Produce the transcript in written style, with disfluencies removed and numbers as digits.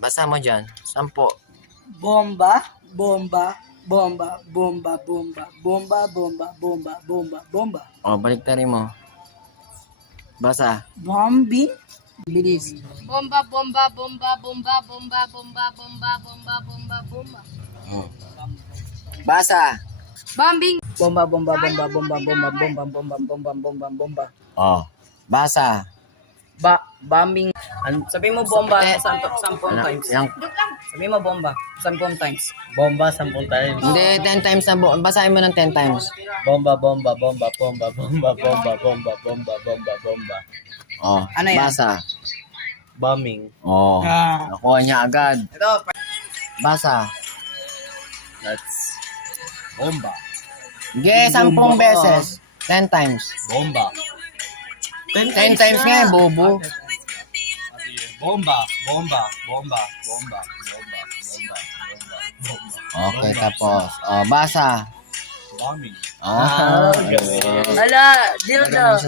Basa mo dyan. 10. Bomba, bomba, bomba, bomba, bomba, bomba, bomba, bomba, bomba, bomba. O, baliktarin mo. Basa. Bombing. Bilis. Bomba, bomba, bomba, bomba, bomba, bomba, bomba, bomba, bomba, bomba. O. Basa. Bombing. Bomba, bomba, bomba, bomba, bomba, bomba, bomba, bomba, bomba, bomba. O. Basa. Bombing. Sabi mo bomba 10 Ano? times. Yang, Sabi mo bomba 10 times. Bomba 10 times. hindi, 10 times na basahin mo ng 10 times. Bomba, bomba, bomba, bomba, bomba, bomba, bomba, bomba, bomba, bomba. O. Ano yan? Basa. Bombing. O. Ah. Nakuha niya agad. Ito. Basa. That's bomba. Sige, 10 beses. 10 times. Bomba. 10 times nga, bobo. Bomba, bomba, bomba, bomba, bomba, bomba, bomba, bomba. Okay, tapos. O, basa. Bombing. Ah. Ala, dildo.